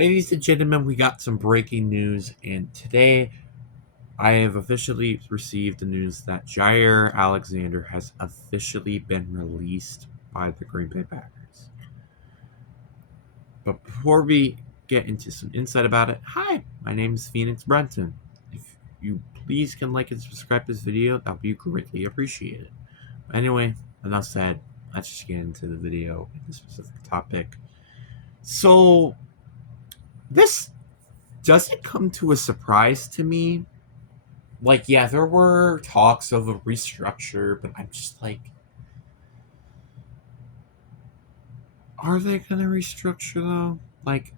Ladies and gentlemen, we got some breaking news, and today I have officially received the news that Jair Alexander has officially been released by the Green Bay Packers. But before we get into some insight about it, hi, my name is Phoenix Brenton. If you please can like and subscribe to this video, that would be greatly appreciated. But anyway, enough said. Let's just get into the video and the specific topic. So, this doesn't come to a surprise to me. Like, yeah, there were talks of a restructure, but I'm just like, are they gonna restructure though? Like,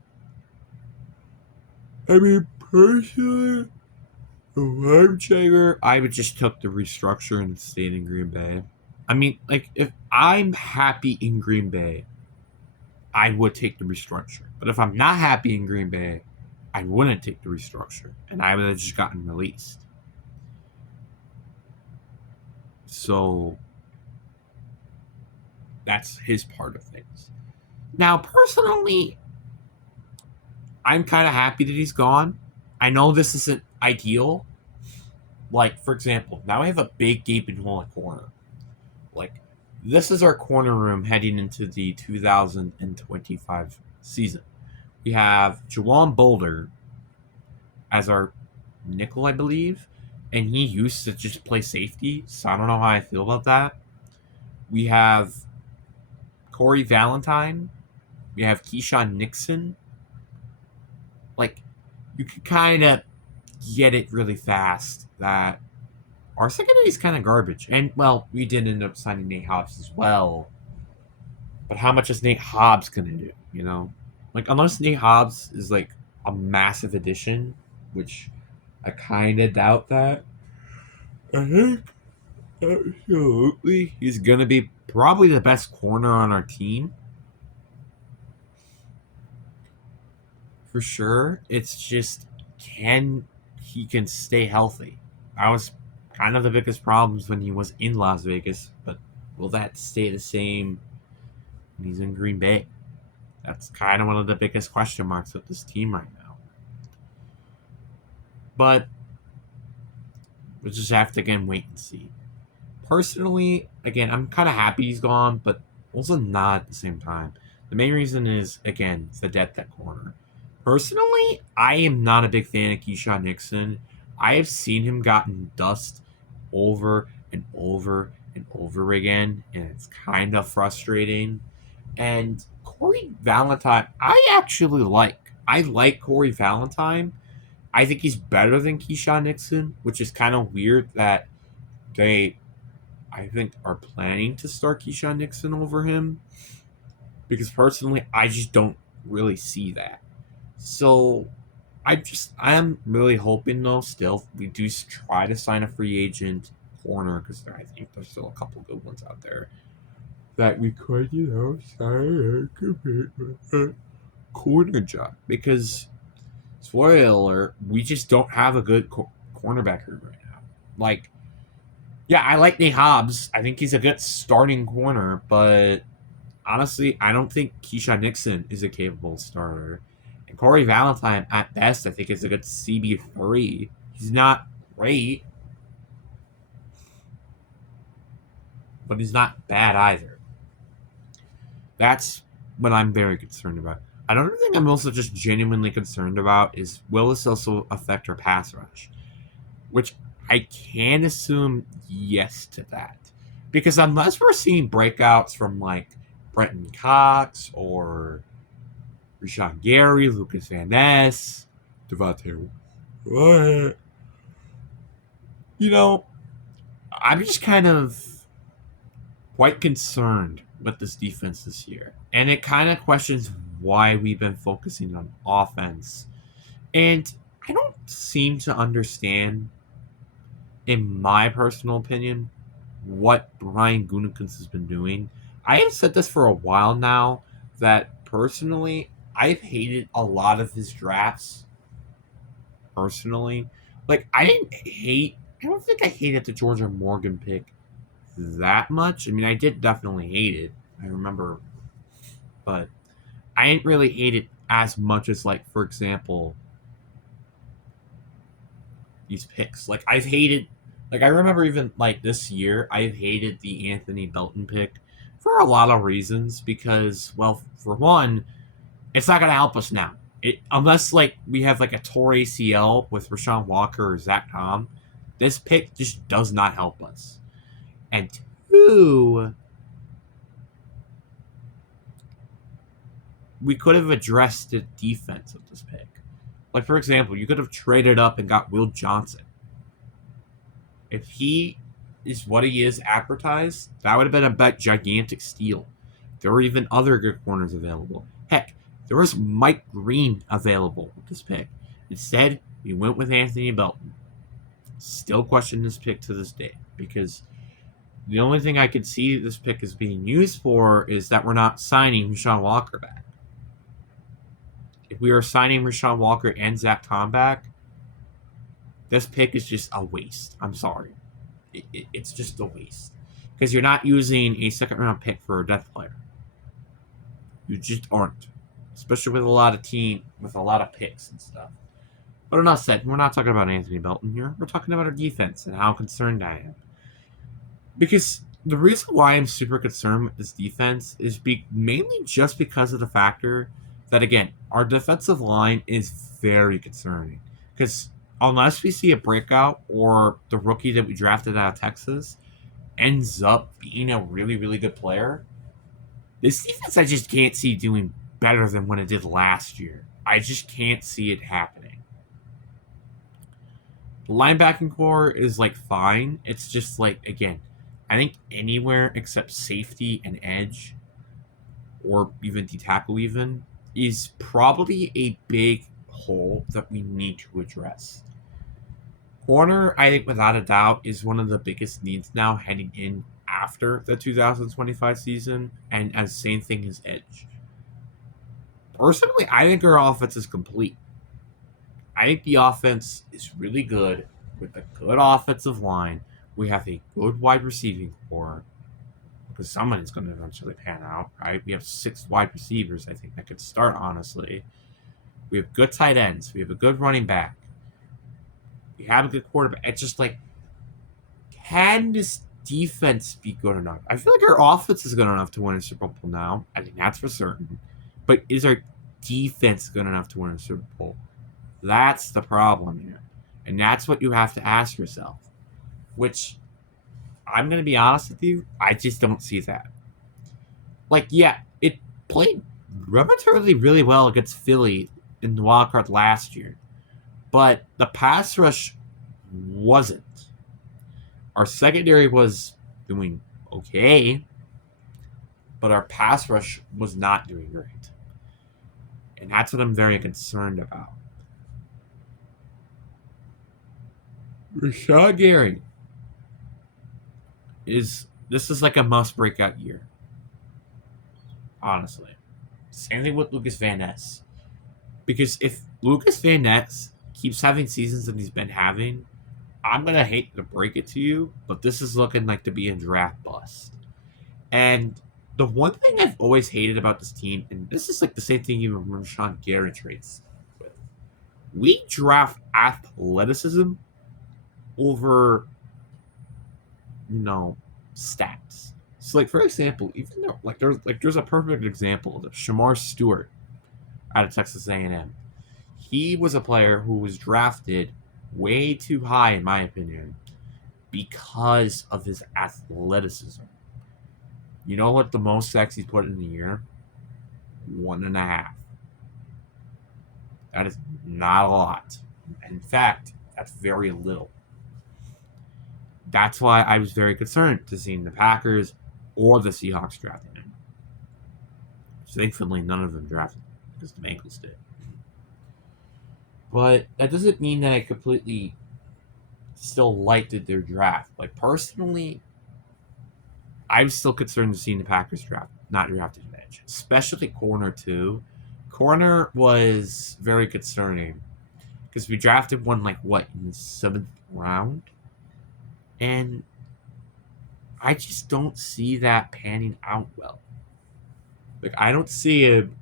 I mean, personally, if I'm Jagger, I would just took the restructure and stayed in Green Bay. I mean, like, if I'm happy in Green Bay, I would take the restructure. But if I'm not happy in Green Bay, I wouldn't take the restructure, and I would have just gotten released. So that's his part of things. Now, personally, I'm kind of happy that he's gone. I know this isn't ideal. Like, for example, now I have a big gaping hole at corner. Like, this is our corner room heading into the 2025 season. We have Jawan Boulder as our nickel, I believe, and he used to just play safety, so I don't know how I feel about that. We have Corey Valentine. We have Keyshawn Nixon. Like, you can kind of get it really fast that our secondary is kind of garbage. And, well, we did end up signing Nate Hobbs as well. But how much is Nate Hobbs going to do, you know? Like, unless Nate Hobbs is, like, a massive addition, which I kind of doubt that. I think, absolutely, he's going to be probably the best corner on our team. For sure. It's just, he can stay healthy? That was kind of the biggest problems when he was in Las Vegas, but will that stay the same when he's in Green Bay? That's kind of one of the biggest question marks with this team right now. But we'll just have to again wait and see. Personally, again, I'm kind of happy he's gone, but also not at the same time. The main reason is, again, the depth at corner. Personally, I am not a big fan of Keyshawn Nixon. I have seen him gotten dust over and over and over again, and it's kind of frustrating. And Corey Valentine, I actually like. I like Corey Valentine. I think he's better than Keyshawn Nixon, which is kind of weird that they, I think, are planning to start Keyshawn Nixon over him. Because personally, I just don't really see that. So I am really hoping though. Still, we do try to sign a free agent corner because I think there's still a couple good ones out there that we could, sign a commitment corner job. Because spoiler alert, we just don't have a good cornerback room right now. Like, yeah, I like Nate Hobbs. I think he's a good starting corner, but honestly, I don't think Keyshawn Nixon is a capable starter. And Corey Valentine, at best, I think is a good CB3. He's not great, but he's not bad either. That's what I'm very concerned about. Another thing I'm also just genuinely concerned about is, will this also affect our pass rush? Which I can assume yes to that. Because unless we're seeing breakouts from like Brenton Cox or Rashawn Gary, Lucas Van Ness, Devontae Wyatt, I'm just kind of quite concerned with this defense this year. And it kind of questions why we've been focusing on offense. And I don't seem to understand, in my personal opinion, what Brian Gutekunst has been doing. I have said this for a while now, that personally, I've hated a lot of his drafts. Personally, like, I don't think I hated the Georgia Morgan pick that much. I mean, I did definitely hate it. I remember, but I didn't really hate it as much as, like, for example, these picks. Like, I've hated, like, I remember even, like, this year, I've hated the Anthony Belton pick for a lot of reasons because, well, for one, it's not going to help us now. Unless, like, we have, like, a torn ACL with Rashawn Walker or Zach Tom, this pick just does not help us. And two, we could have addressed the defense of this pick. Like, for example, you could have traded up and got Will Johnson. If he is what he is advertised, that would have been a gigantic steal. There were even other good corners available. Heck, there was Mike Green available with this pick. Instead, we went with Anthony Belton. Still question this pick to this day because the only thing I could see this pick is being used for is that we're not signing Rashawn Walker back. If we were signing Rashawn Walker and Zach Tom back, this pick is just a waste. I'm sorry. It's just a waste. Because you're not using a second-round pick for a depth player. You just aren't. Especially with a lot of picks and stuff. But enough said, we're not talking about Anthony Belton here. We're talking about our defense and how concerned I am. Because the reason why I'm super concerned with this defense is mainly just because of the factor that, again, our defensive line is very concerning. Because unless we see a breakout or the rookie that we drafted out of Texas ends up being a really, really good player, this defense I just can't see doing better than when it did last year. I just can't see it happening. The linebacking core is, like, fine. It's just, like, again, I think anywhere except safety and edge, or even D-tackle even, is probably a big hole that we need to address. Corner, I think without a doubt, is one of the biggest needs now heading in after the 2025 season, and as same thing as edge. Personally, I think our offense is complete. I think the offense is really good with a good offensive line. We have a good wide receiving core because someone is going to eventually pan out, right? We have 6 wide receivers, I think, that could start, honestly. We have good tight ends. We have a good running back. We have a good quarterback. It's just like, can this defense be good enough? I feel like our offense is good enough to win a Super Bowl now. I think that's for certain. But is our defense good enough to win a Super Bowl? That's the problem here. And that's what you have to ask yourself. Which, I'm going to be honest with you, I just don't see that. Like, yeah, it played relatively really well against Philly in the wild card last year. But the pass rush wasn't. Our secondary was doing okay, but our pass rush was not doing great. And that's what I'm very concerned about. Rashawn Gary this is like a must breakout year. Honestly. Same thing with Lucas Van Ness. Because if Lucas Van Ness keeps having seasons that he's been having, I'm going to hate to break it to you, but this is looking like to be a draft bust. And the one thing I've always hated about this team, and this is like the same thing even Rashawn Gary trades with, we draft athleticism over, stats. So, like, for example, even though, there's a perfect example of Shamar Stewart out of Texas A&M. He was a player who was drafted way too high, in my opinion, because of his athleticism. You know what the most sacks he's put in a year? 1.5. That is not a lot. In fact, that's very little. That's why I was very concerned to seeing the Packers or the Seahawks drafting him. Thankfully, none of them drafted him because the Bengals did. But that doesn't mean that I completely still liked their draft. Like, personally, I'm still concerned to seeing the Packers not drafted an edge, especially corner too. Corner was very concerning because we drafted one in the 7th round, and I just don't see that panning out well. Like, I don't see him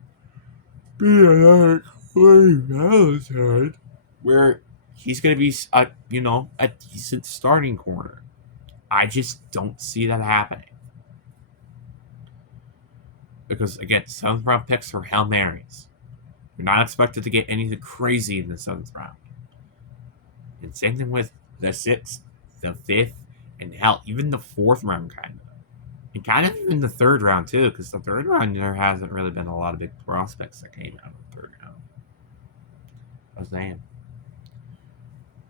be another Corey Valentine where he's going to be a decent starting corner. I just don't see that happening. Because, again, 7th round picks are Hail Marys. You're not expected to get anything crazy in the 7th round. And same thing with the 6th, the 5th, and hell, even the 4th round kind of. And kind of even the 3rd round too, because the 3rd round there hasn't really been a lot of big prospects that came out of the 3rd round. I was saying.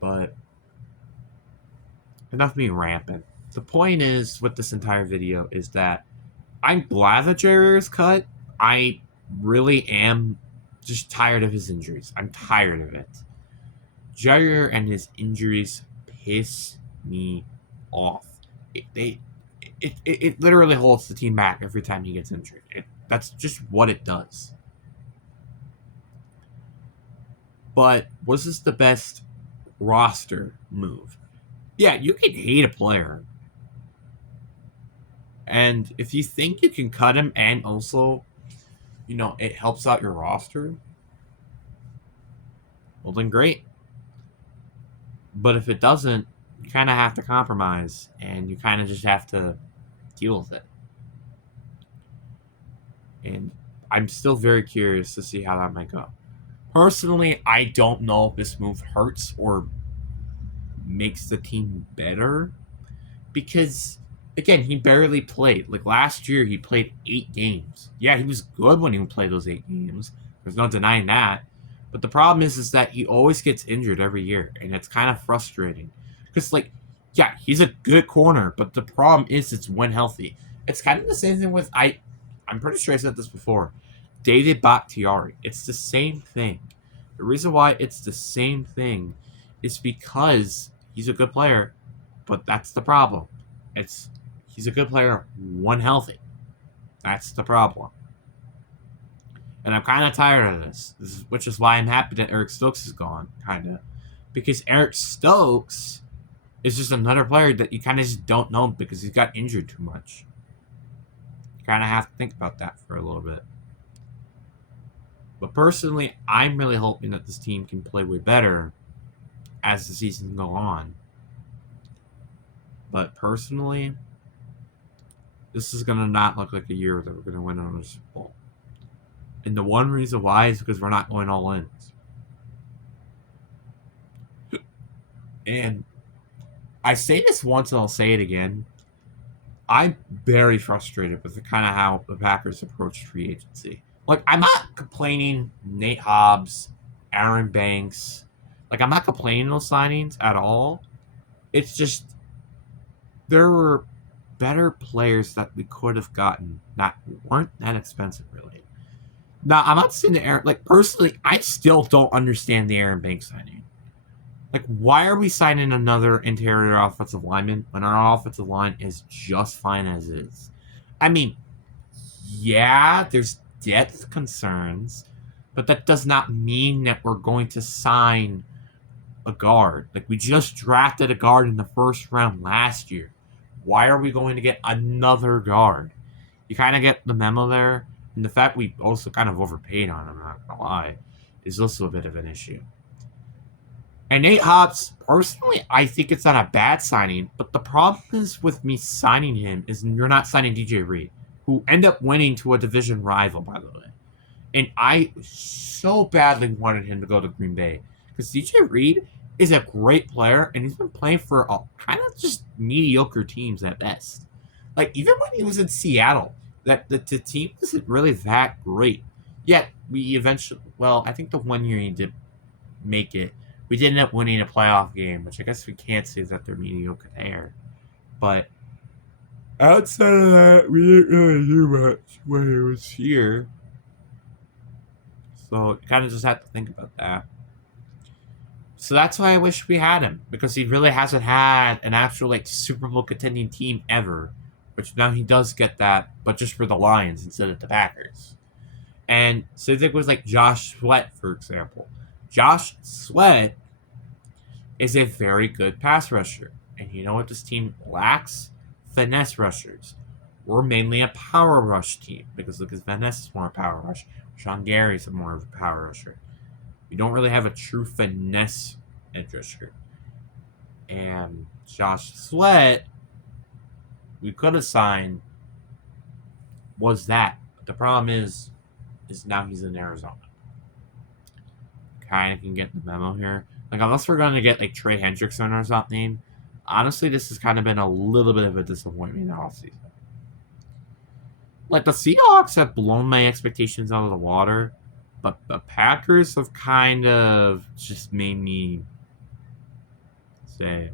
But enough of me rampant. The point is with this entire video is that I'm glad that Jair is cut. I really am just tired of his injuries. I'm tired of it. Jair and his injuries piss me off. It literally holds the team back every time he gets injured. That's just what it does. But was this the best roster move? Yeah, you can hate a player. And if you think you can cut him and also, it helps out your roster, well then great. But if it doesn't, you kind of have to compromise and you kind of just have to deal with it. And I'm still very curious to see how that might go. Personally, I don't know if this move hurts or makes the team better because, again, he barely played. Like last year, he played 8 games. Yeah, he was good when he would play those 8 games. There's no denying that. But the problem is that he always gets injured every year, and it's kind of frustrating. Because, yeah, he's a good corner, but the problem is it's when healthy. It's kind of the same thing with, I'm pretty sure I said this before, David Bakhtiari. It's the same thing. The reason why it's the same thing is because he's a good player, but that's the problem. He's a good player when healthy. That's the problem. And I'm kind of tired of this, which is why I'm happy that Eric Stokes is gone, kind of. Because Eric Stokes is just another player that you kind of just don't know because he's got injured too much. You kind of have to think about that for a little bit. But personally, I'm really hoping that this team can play way better as the season goes on. But personally, this is going to not look like a year that we're going to win on a Super Bowl. And the one reason why is because we're not going all in. And I say this once and I'll say it again. I'm very frustrated with the kind of how the Packers approach free agency. I'm not complaining Nate Hobbs, Aaron Banks. I'm not complaining those signings at all. It's just there were better players that we could have gotten that weren't that expensive, really. Now, I'm not saying the Aaron... personally, I still don't understand the Aaron Banks signing. Why are we signing another interior offensive lineman when our offensive line is just fine as is? I mean, yeah, there's depth concerns, but that does not mean that we're going to sign a guard. We just drafted a guard in the 1st round last year. Why are we going to get another guard? You kind of get the memo there. And the fact we also kind of overpaid on him, I'm not going to lie, is also a bit of an issue. And Nate Hobbs, personally, I think it's not a bad signing. But the problem is with me signing him is you're not signing DJ Reed, who ended up winning to a division rival, by the way. And I so badly wanted him to go to Green Bay. Because DJ Reed is a great player, and he's been playing for kind of just mediocre teams at best. Even when he was in Seattle, that the team isn't really that great. Yet, we eventually... Well, I think the one year he did make it, we did end up winning a playoff game, which I guess we can't say that they're mediocre there. But outside of that, we didn't really do much when he was here. So, you kind of just have to think about that. So that's why I wish we had him, because he really hasn't had an actual Super Bowl contending team ever. Which now he does get that, but just for the Lions instead of the Packers. And same thing with Josh Sweat, for example. Josh Sweat is a very good pass rusher. And you know what this team lacks? Finesse rushers. We're mainly a power rush team. Because Finesse is more a power rush. Sean Gary's more of a power rusher. We don't really have a true finesse edge rusher. And Josh Sweat, we could have signed, was that. But the problem is now he's in Arizona. Kind of can get the memo here. Like, unless we're going to get, like, Trey Hendrickson or something, honestly, this has kind of been a little bit of a disappointment all season. Like, the Seahawks have blown my expectations out of the water, but the Packers have kind of just made me say,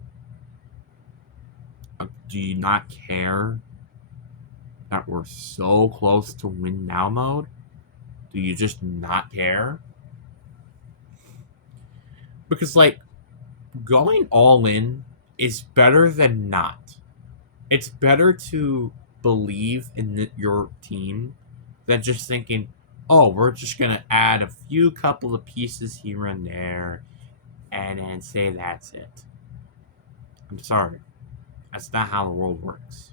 do you not care that we're so close to win now mode? Do you just not care? Because, like, going all in is better than not. It's better to believe in your team than just thinking, oh, we're just going to add a few couple of pieces here and there and then say that's it. I'm sorry. That's not how the world works.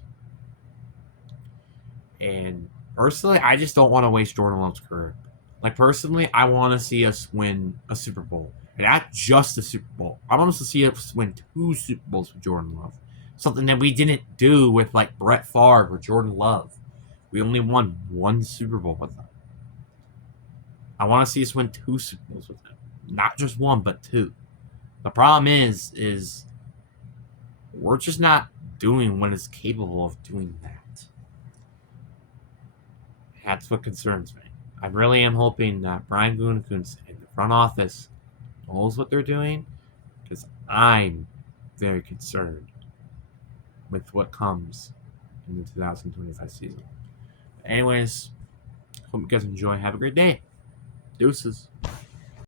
And personally, I just don't want to waste Jordan Love's career. Like, personally, I want to see us win a Super Bowl. And not just a Super Bowl. I want us to see us win 2 Super Bowls with Jordan Love. Something that we didn't do with, like, Brett Favre or Jordan Love. We only won 1 Super Bowl with them. I want to see us win 2 Super Bowls with them. Not just 1, but 2. The problem is we're just not doing what is capable of doing that. That's what concerns me. I really am hoping that Brian Gutekunst in the front office knows what they're doing, because I'm very concerned with what comes in the 2025 season. Anyways, hope you guys enjoy. Have a great day. Deuces.